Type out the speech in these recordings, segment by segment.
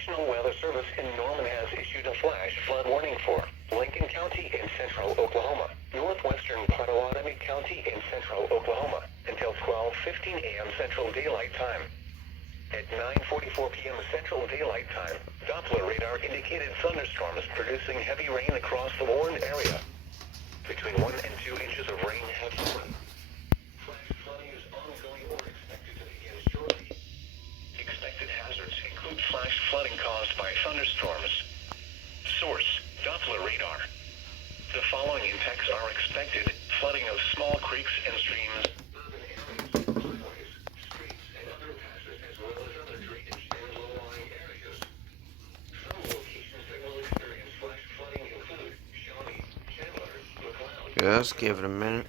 National Weather Service in Norman has issued a flash flood warning for Lincoln County in central Oklahoma, Northwestern Pottawatomie County in central Oklahoma, until 12:15 a.m. Central Daylight Time. At 9:44 p.m. Central Daylight Time, Doppler radar indicated thunderstorms producing heavy rain across the warned area. Between 1 and 2 inches of rain have fallen. Flash flooding is ongoing or expected to begin shortly. Expected hazards include flash flooding caused by thunderstorms. Source: Doppler radar. The following impacts are expected: flooding of small creeks and streams, urban areas, highways, streets, and underpasses, as well as other drainage and low-lying areas. Some locations that will experience flash flooding include Shawnee, Chandler, McLeod, Just give it a minute.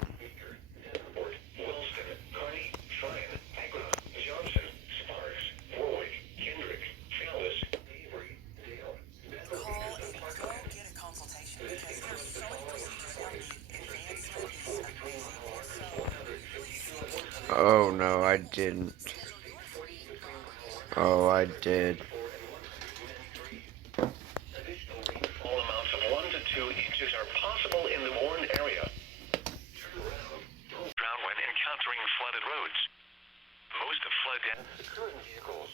Wilson, Kearney, Tryon, Agna, Johnson, Sparks, Warwick, Kendrick, Fallis, Avery, Dale, Call and go get a consultation because there's so many procedures now that advanced with these amazing. So Oh no, I didn't. Oh, I did. additional rainfall amounts of 1 to 2 inches are possible in the warned area. Turn around. Don't drown when encountering flooded roads. Most of flood current vehicles